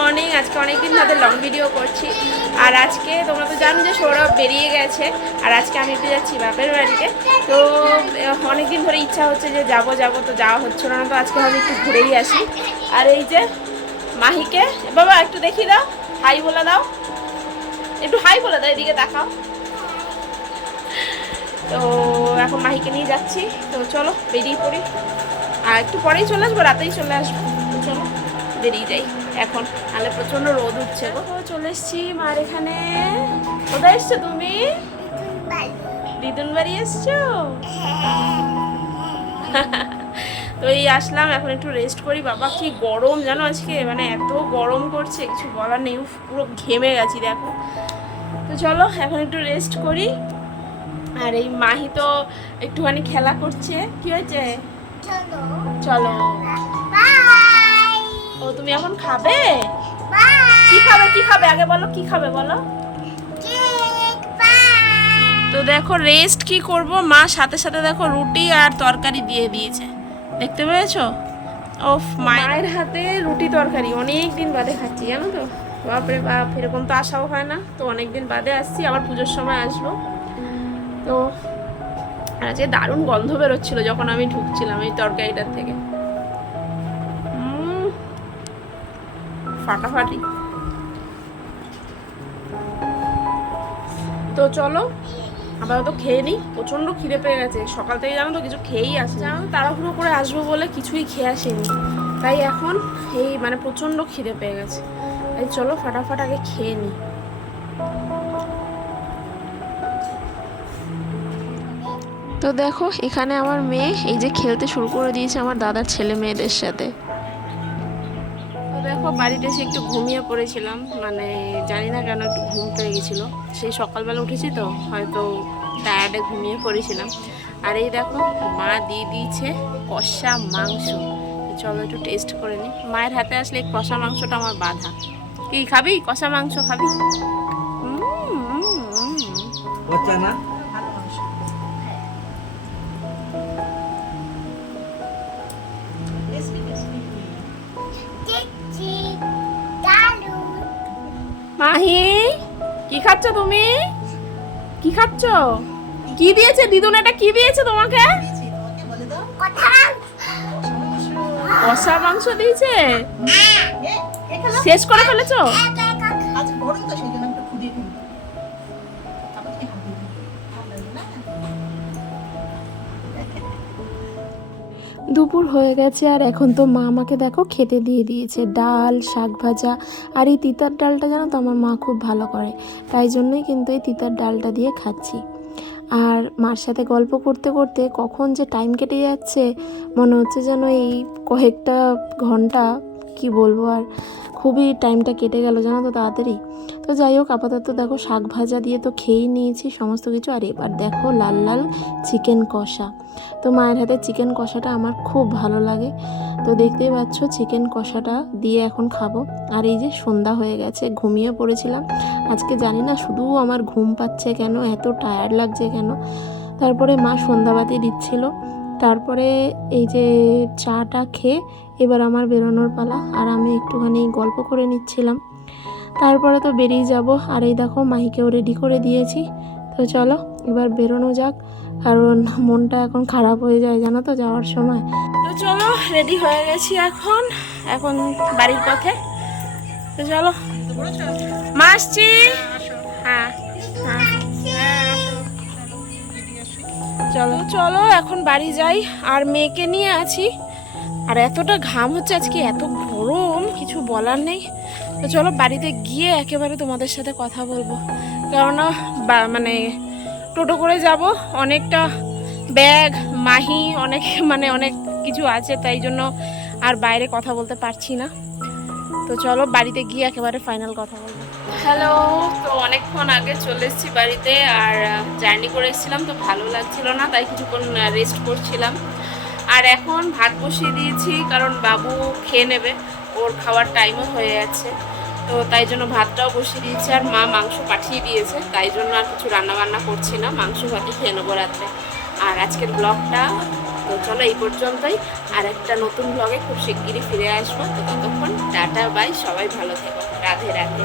Morning. আজকে অনেকদিন ধরে লং ভিডিও করছি, আর আজকে তোমরা তো জানো যে সৌরভ বেরিয়ে গেছে, আর আজকে আমি একটু যাচ্ছি বাপের বাড়িতে। তো অনেকদিন ধরে ইচ্ছা হচ্ছে যে যাবো তো যাওয়া হচ্ছে না, তো আজকে আমি একটু ঘুরেই আসি। আর এই যে মাহিকে, বাবা একটু দেখি দাও, হাই বলে দাও, একটু হাই বলে দাও, এদিকে দেখাও। তো এখন মাহিকে নিয়ে যাচ্ছি, তো চলো বেরিয়ে পড়ি, আর একটু পরেই চলে আসবো, রাতেই চলে আসবো। তো চলো বেরিয়ে যাই এখন, নাহলে প্রচন্ড রোদ উঠছে গো। চলে এসছি মার এখানে। কোথায় এসছো তুমি? দিদুন বাড়ি এসছো? তো এই আসলাম, এখন একটু রেস্ট করি। বাবা কি গরম জানো আজকে, মানে এত গরম করছে কিছু বলার নেই, পুরো ঘেমে গেছি দেখো। তো চলো এখন একটু রেস্ট করি। আর এই মাহি তো একটুখানি খেলা করছে। কি হয়েছে? চলো। ও তুমি এখন খাবে? কি খাবে কি খাবে আগে বলো, কি খাবে বলো। তো দেখো রেস্ট কি করব, মা সাথে সাথে দেখো রুটি আর তরকারি দিয়ে দিয়েছে, দেখতে পেয়েছো? ওফ, মায়ের হাতে রুটি তরকারি অনেক দিন বাদে খাচ্ছি জানো তো। বাপরে বাপ, এরকম তো আসাও হয় না, তো অনেক দিন বাদে আসছি, আবার পুজোর সময় আসবো। তো আজকে দারুণ গন্ধ বেরোচ্ছিল যখন আমি ঢুকছিলাম এই তরকারিটার থেকে, ফাটাফাটি। তো চলো আপাতত খেয়ে নিই, প্রচণ্ড খিদে পেয়ে গেছে সকাল থেকে জানো তো, কিছু খেয়েই আসে জানো, তাড়াহুড়ো করে আসবো বলে কিছুই খেয়ে আসেনি, তাই এখন এই মানে প্রচণ্ড খিদে পেয়ে গেছে, তাই চলো ফাটাফাট আগে খেয়ে নিই। তো দেখো এখানে আমার মেয়ে এই যে খেলতে শুরু করে দিয়েছে আমার দাদার ছেলে মেয়েদের সাথে। তো দেখো বাড়িতে এসে একটু ঘুমিয়ে পড়েছিলাম, মানে জানি না কেন একটু ঘুম পেয়ে গেছিলো, সেই সকালবেলা উঠেছি তো হয়তো টায়ার্ডে ঘুমিয়ে পড়েছিলাম। আর এই দেখো মা দিয়ে দিয়েছে কষা মাংস, চলো একটু টেস্ট করে নিই। মায়ের হাতে আসলে এই কষা মাংসটা আমার বাধা। কি খাবি? কষা মাংস খাবি? না মাহি, কি খাচ্ছ তুমি? কি খাচ্ছ? কি দিয়েছে দিদুন? এটা কি দিয়েছে তোমাকে? কষা মাংস দিয়েছে, শেষ করে ফেলেছো? দুপুর হয়ে গেছে, আর এখন তো মা আমাকে দেখো খেতে দিয়ে দিয়েছে ডাল, শাক ভাজা। আর এই তিতার ডালটা জানো তো আমার মা খুব ভালো করে, তাই জন্যই কিন্তু এই তিতার ডালটা দিয়ে খাচ্ছি। আর মার সাথে গল্প করতে করতে কখন যে টাইম কেটে যাচ্ছে মনে হচ্ছে যেন এই কয়েকটা ঘন্টা, কি বলবো আর, খুবই টাইমটা কেটে গেল জানো তো তাড়াতাড়ি। তো যাই হোক আপাতত দেখো শাক ভাজা দিয়ে তো খেয়েই নিয়েছি সমস্ত কিছু, আর এবার দেখো লাল লাল চিকেন কষা। তো মায়ের হাতে চিকেন কষাটা আমার খুব ভালো লাগে, তো দেখতেই পাচ্ছ চিকেন কষাটা দিয়ে এখন খাবো। আর এই যে সন্ধ্যা হয়ে গেছে, ঘুমিয়ে পড়েছিলাম আজকে, জানি না শুধু আমার ঘুম পাচ্ছে কেন, এত টায়ার্ড লাগছে কেন। তারপরে মা সন্ধ্যাবাতি দিচ্ছিল, তারপরে এই যে চাটা খেয়ে এবার আমার বেরোনোর পালা, আর আমি একটুখানি গল্প করে নিচ্ছিলাম, তারপরে তো বেরিয়ে যাব। আর এই দেখো মাহিকেও রেডি করে দিয়েছি, তো চলো এবার বেরোনো যাক, কারণ মনটা এখন খারাপ হয়ে যায় জানো তো যাওয়ার সময়। তো চলো রেডি হয়ে গেছি এখন, এখন বাড়ির পথে। তো চলো মা আসছি। হ্যাঁ হ্যাঁ চলো চলো এখন বাড়ি যাই, আর মেয়েকে নিয়ে আছি, আর এতটা ঘাম হচ্ছে আজকে, এত গরম কিছু বলার নেই। তো চলো বাড়িতে গিয়ে একেবারে তোমাদের সাথে কথা বলবো, কেননা মানে টোটো করে যাব, অনেকটা ব্যাগ মাহি অনেক মানে অনেক কিছু আছে, তাই জন্য আর বাইরে কথা বলতে পারছি না। তো চলো বাড়িতে গিয়ে একেবারে ফাইনাল কথা বলবো। হ্যালো, তো অনেকক্ষণ আগে চলে এসেছি বাড়িতে, আর জার্নি করে এসেছিলাম তো ভালো লাগছিল না, তাই কিছুক্ষণ রেস্ট করছিলাম। আর এখন ভাত বসিয়ে দিয়েছি, কারণ বাবু খেয়ে নেবে, ওর খাওয়ার টাইমও হয়ে যাচ্ছে, তো তাই জন্য ভাতটাও বসিয়ে দিয়েছি। আর মা মাংস পাঠিয়ে দিয়েছে, তাই জন্য আর কিছু রান্নাবান্না করছি না, মাংস ভাতই খেয়ে নেবো রাত্রে। আর আজকের ব্লগটা তো চলো এই পর্যন্তই, আর একটা নতুন ব্লগে খুব শিগগিরই ফিরে আসবো। তো ততক্ষণ টাটা বাই, সবাই ভালো থেকো, রাধে রাধে।